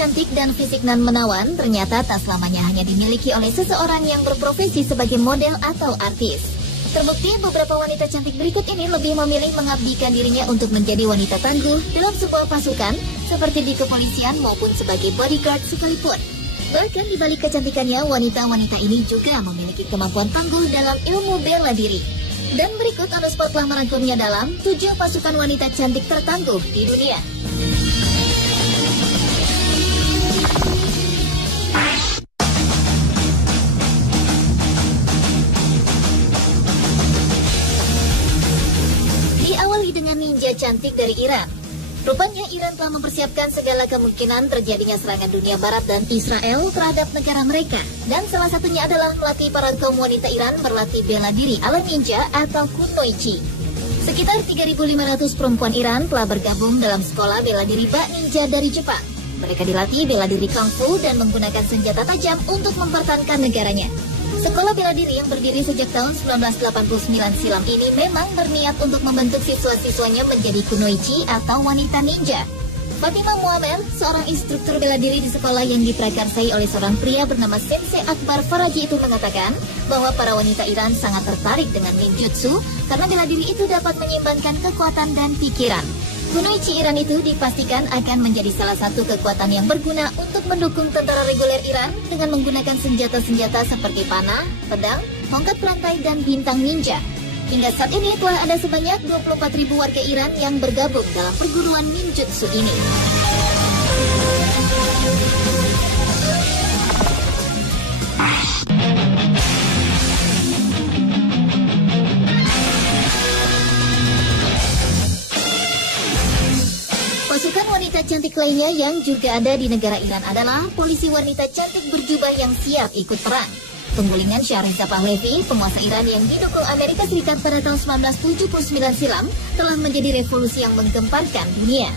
cantik dan fisik nan menawan ternyata tak selamanya hanya dimiliki oleh seseorang yang berprofesi sebagai model atau artis. Terbukti beberapa wanita cantik berikut ini lebih memilih mengabdikan dirinya untuk menjadi wanita tangguh dalam sebuah pasukan seperti di kepolisian maupun sebagai bodyguard sekalipun. Bahkan di balik kecantikannya, wanita-wanita ini juga memiliki kemampuan tangguh dalam ilmu bela diri. Dan berikut On The Spot telah merangkumnya dalam 7 pasukan wanita cantik tertangguh di dunia. Diawali dengan ninja cantik dari Iran. Rupanya Iran telah mempersiapkan segala kemungkinan terjadinya serangan dunia barat dan Israel terhadap negara mereka. Dan salah satunya adalah melatih para kaum wanita Iran berlatih bela diri ala ninja atau kunoichi. Sekitar 3.500 perempuan Iran telah bergabung dalam sekolah bela diri bak ninja dari Jepang. Mereka dilatih bela diri kungfu dan menggunakan senjata tajam untuk mempertahankan negaranya. Sekolah bela diri yang berdiri sejak tahun 1989 silam ini memang berniat untuk membentuk siswa-siswanya menjadi kunoichi atau wanita ninja. Fatimah Muammer, seorang instruktur bela diri di sekolah yang diprakarsai oleh seorang pria bernama Sensei Akbar Faraji itu mengatakan bahwa para wanita Iran sangat tertarik dengan ninjutsu karena bela diri itu dapat menyeimbangkan kekuatan dan pikiran. Kunoichi Iran itu dipastikan akan menjadi salah satu kekuatan yang berguna untuk mendukung tentara reguler Iran dengan menggunakan senjata-senjata seperti panah, pedang, tongkat perantai, dan bintang ninja. Hingga saat ini telah ada sebanyak 24.000 warga Iran yang bergabung dalam perguruan ninjutsu ini. Pasukan wanita cantik lainnya yang juga ada di negara Iran adalah polisi wanita cantik berjubah yang siap ikut perang. Penggulingan Shahriza Pahlavi, penguasa Iran yang didukung Amerika Serikat pada tahun 1979 silam, telah menjadi revolusi yang menggemparkan dunia.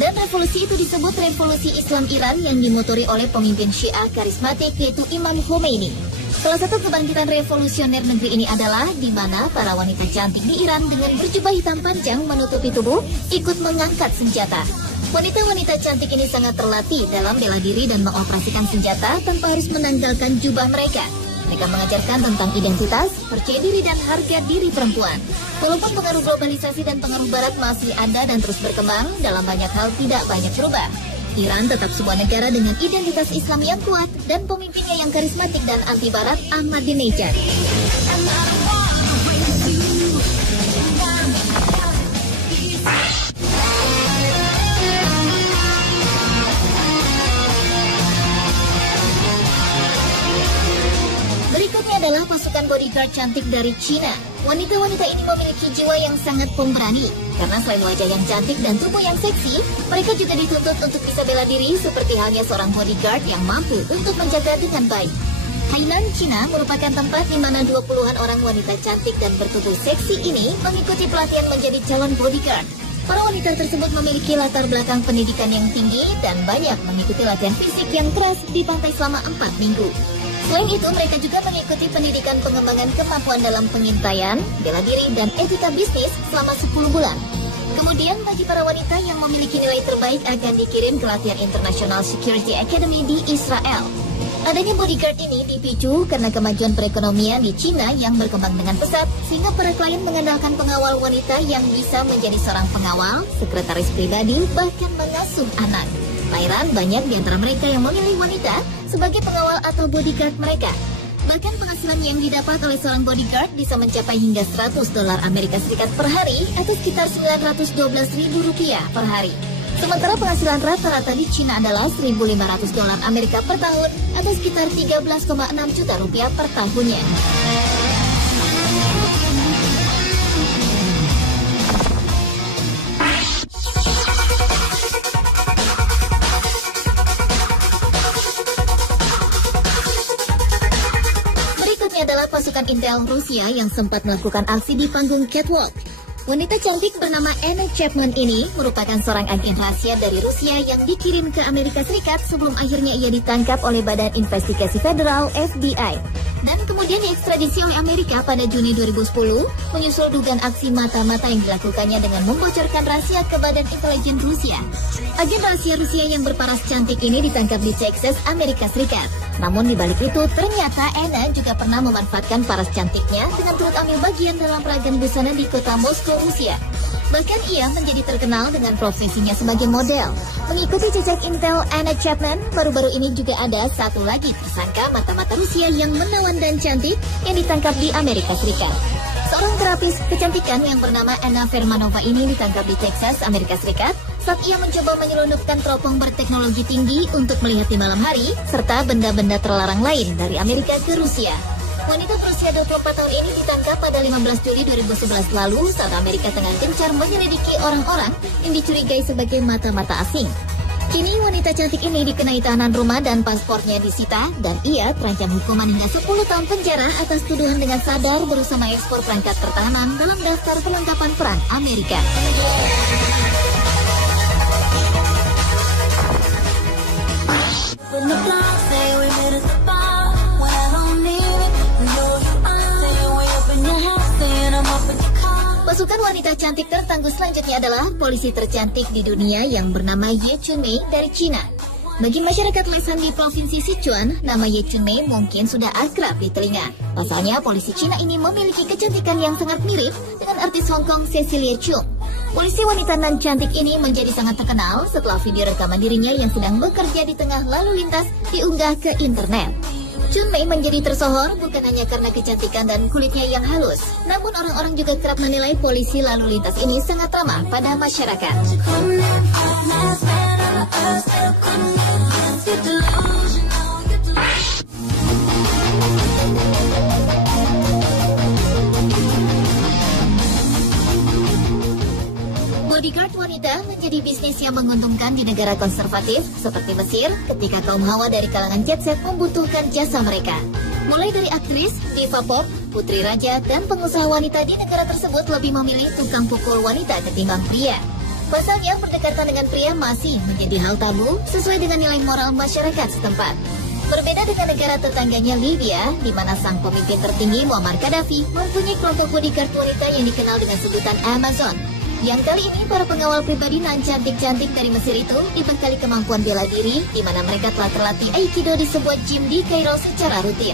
Dan revolusi itu disebut Revolusi Islam Iran yang dimotori oleh pemimpin Syiah karismatik yaitu Imam Khomeini. Salah satu kebangkitan revolusioner negeri ini adalah di mana para wanita cantik di Iran dengan berjubah hitam panjang menutupi tubuh ikut mengangkat senjata. Wanita-wanita cantik ini sangat terlatih dalam bela diri dan mengoperasikan senjata tanpa harus menanggalkan jubah mereka. Mereka mengajarkan tentang identitas, percaya diri, dan harga diri perempuan. Walaupun pengaruh globalisasi dan pengaruh barat masih ada dan terus berkembang, dalam banyak hal tidak banyak berubah. Iran tetap sebuah negara dengan identitas Islam yang kuat dan pemimpinnya yang karismatik dan anti barat, Ahmadinejad. Berikutnya adalah pasukan bodyguard cantik dari Cina. Wanita-wanita ini memiliki jiwa yang sangat pemberani. Karena selain wajah yang cantik dan tubuh yang seksi, mereka juga dituntut untuk bisa bela diri seperti halnya seorang bodyguard yang mampu untuk menjaga dengan baik. Hainan, Cina merupakan tempat di mana 20-an orang wanita cantik dan bertubuh seksi ini mengikuti pelatihan menjadi calon bodyguard. Para wanita tersebut memiliki latar belakang pendidikan yang tinggi dan banyak mengikuti latihan fisik yang keras di pantai selama 4 minggu. Selain itu, mereka juga mengikuti pendidikan pengembangan kemampuan dalam pengintaian, bela diri, dan etika bisnis selama 10 bulan. Kemudian, bagi para wanita yang memiliki nilai terbaik akan dikirim ke latihan International Security Academy di Israel. Adanya bodyguard ini dipicu karena kemajuan perekonomian di Cina yang berkembang dengan pesat, sehingga para klien mengandalkan pengawal wanita yang bisa menjadi seorang pengawal, sekretaris pribadi, bahkan mengasuh anak. Thailand banyak di antara mereka yang memilih wanita sebagai pengawal atau bodyguard mereka. Bahkan penghasilan yang didapat oleh seorang bodyguard bisa mencapai hingga $100 Amerika Serikat per hari atau sekitar Rp912.000 per hari. Sementara penghasilan rata-rata di Cina adalah $1.500 Amerika per tahun atau sekitar 13,6 juta rupiah per tahunnya. Berikutnya adalah pasukan intel Rusia yang sempat melakukan aksi di panggung catwalk. Wanita cantik bernama Anna Chapman ini merupakan seorang agen rahasia dari Rusia yang dikirim ke Amerika Serikat sebelum akhirnya ia ditangkap oleh Badan Investigasi Federal FBI. Dan kemudian diekstradisi oleh Amerika pada Juni 2010, menyusul dugaan aksi mata-mata yang dilakukannya dengan membocorkan rahasia ke Badan Intelijen Rusia. Agen rahasia Rusia yang berparas cantik ini ditangkap di Texas, Amerika Serikat. Namun di balik itu, ternyata Anna juga pernah memanfaatkan paras cantiknya dengan turut ambil bagian dalam peragaan busana di kota Moskow, Rusia. Bahkan ia menjadi terkenal dengan profesinya sebagai model. Mengikuti jejak intel Anna Chapman, baru-baru ini juga ada satu lagi tersangka mata-mata Rusia yang menawan dan cantik yang ditangkap di Amerika Serikat. Seorang terapis kecantikan yang bernama Anna Fermanova ini ditangkap di Texas, Amerika Serikat saat ia mencoba menyelundupkan teropong berteknologi tinggi untuk melihat di malam hari serta benda-benda terlarang lain dari Amerika ke Rusia. Wanita berusia 24 tahun ini ditangkap pada 15 Juli 2011 lalu saat Amerika tengah gencar menyelidiki orang-orang yang dicurigai sebagai mata-mata asing. Kini wanita cantik ini dikenai tahanan rumah dan paspornya disita dan ia terancam hukuman hingga 10 tahun penjara atas tuduhan dengan sadar berusaha mengekspor perangkat pertahanan dalam daftar perlengkapan perang Amerika. Pasukan wanita cantik tertangguh selanjutnya adalah polisi tercantik di dunia yang bernama Ye Chunmei dari Cina. Bagi masyarakat Lesan di Provinsi Sichuan, nama Ye Chunmei mungkin sudah akrab di telinga. Pasalnya, polisi Cina ini memiliki kecantikan yang sangat mirip dengan artis Hong Kong Cecilia Chung. Polisi wanita nan cantik ini menjadi sangat terkenal setelah video rekaman dirinya yang sedang bekerja di tengah lalu lintas diunggah ke internet. Chunmei menjadi tersohor bukan hanya karena kecantikan dan kulitnya yang halus, namun orang-orang juga kerap menilai polisi lalu lintas ini sangat ramah pada masyarakat. Bodyguard wanita menjadi bisnis yang menguntungkan di negara konservatif seperti Mesir ketika kaum hawa dari kalangan jet set membutuhkan jasa mereka. Mulai dari aktris, diva pop, putri raja, dan pengusaha wanita di negara tersebut lebih memilih tukang pukul wanita ketimbang pria. Pasalnya, berdekatan dengan pria masih menjadi hal tabu sesuai dengan nilai moral masyarakat setempat. Berbeda dengan negara tetangganya Libya, di mana sang pemimpin tertinggi Muammar Gaddafi mempunyai kelompok bodyguard wanita yang dikenal dengan sebutan Amazon. Yang kali ini para pengawal pribadi nan cantik-cantik dari Mesir itu dibekali kemampuan bela diri di mana mereka telah terlatih Aikido di sebuah gym di Kairo secara rutin.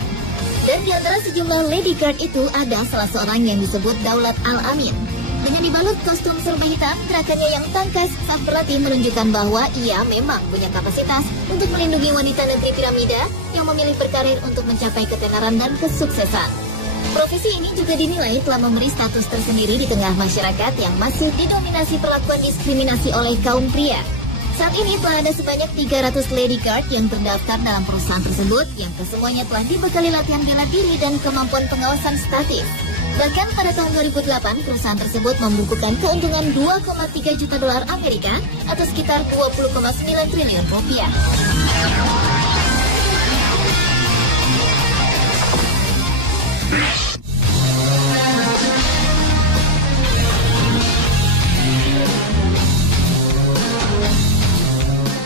Dan di antara sejumlah lady guard itu ada salah seorang yang disebut Daulat Al-Amin. Dengan dibalut kostum serba hitam, gerakannya yang tangkas saat berlatih menunjukkan bahwa ia memang punya kapasitas untuk melindungi wanita negeri piramida yang memilih berkarir untuk mencapai ketenaran dan kesuksesan. Profesi ini juga dinilai telah memberi status tersendiri di tengah masyarakat yang masih didominasi perlakuan diskriminasi oleh kaum pria. Saat ini telah ada sebanyak 300 lady guard yang terdaftar dalam perusahaan tersebut yang kesemuanya telah dibekali latihan bela diri dan kemampuan pengawasan statis. Bahkan pada tahun 2008, perusahaan tersebut membukukan keuntungan 2,3 juta dolar Amerika atau sekitar 20,9 triliun rupiah.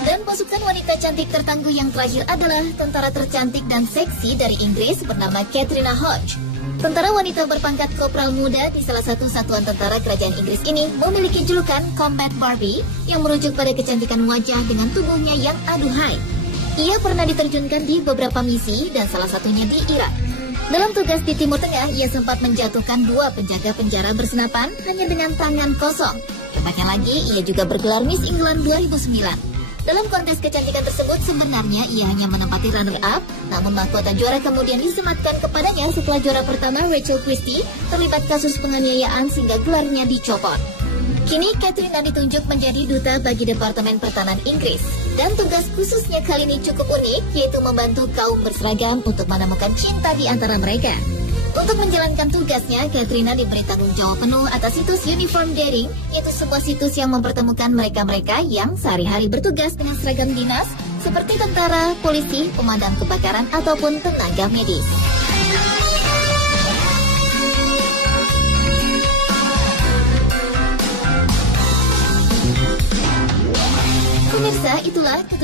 Dan pasukan wanita cantik tertangguh yang terakhir adalah tentara tercantik dan seksi dari Inggris bernama Katrina Hodge. Tentara wanita berpangkat kopral muda di salah satu satuan tentara kerajaan Inggris ini memiliki julukan Combat Barbie yang merujuk pada kecantikan wajah dengan tubuhnya yang aduhai. Ia pernah diterjunkan di beberapa misi dan salah satunya di Irak. Dalam tugas di Timur Tengah, ia sempat menjatuhkan 2 penjaga penjara bersenapan hanya dengan tangan kosong. Tepatnya lagi, ia juga bergelar Miss England 2009. Dalam kontes kecantikan tersebut, sebenarnya ia hanya menempati runner-up, namun mahkota juara kemudian disematkan kepadanya setelah juara pertama Rachel Christie terlibat kasus penganiayaan sehingga gelarnya dicopot. Kini Katrina ditunjuk menjadi duta bagi Departemen Pertahanan Inggris. Dan tugas khususnya kali ini cukup unik, yaitu membantu kaum berseragam untuk menemukan cinta di antara mereka. Untuk menjalankan tugasnya, Katrina diberi tanggung jawab penuh atas situs Uniform Dating, yaitu sebuah situs yang mempertemukan mereka-mereka yang sehari-hari bertugas dengan seragam dinas, seperti tentara, polisi, pemadam kebakaran, ataupun tenaga medis.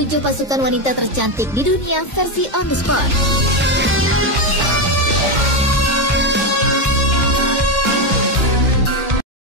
7 pasukan wanita tercantik di dunia versi on the spot.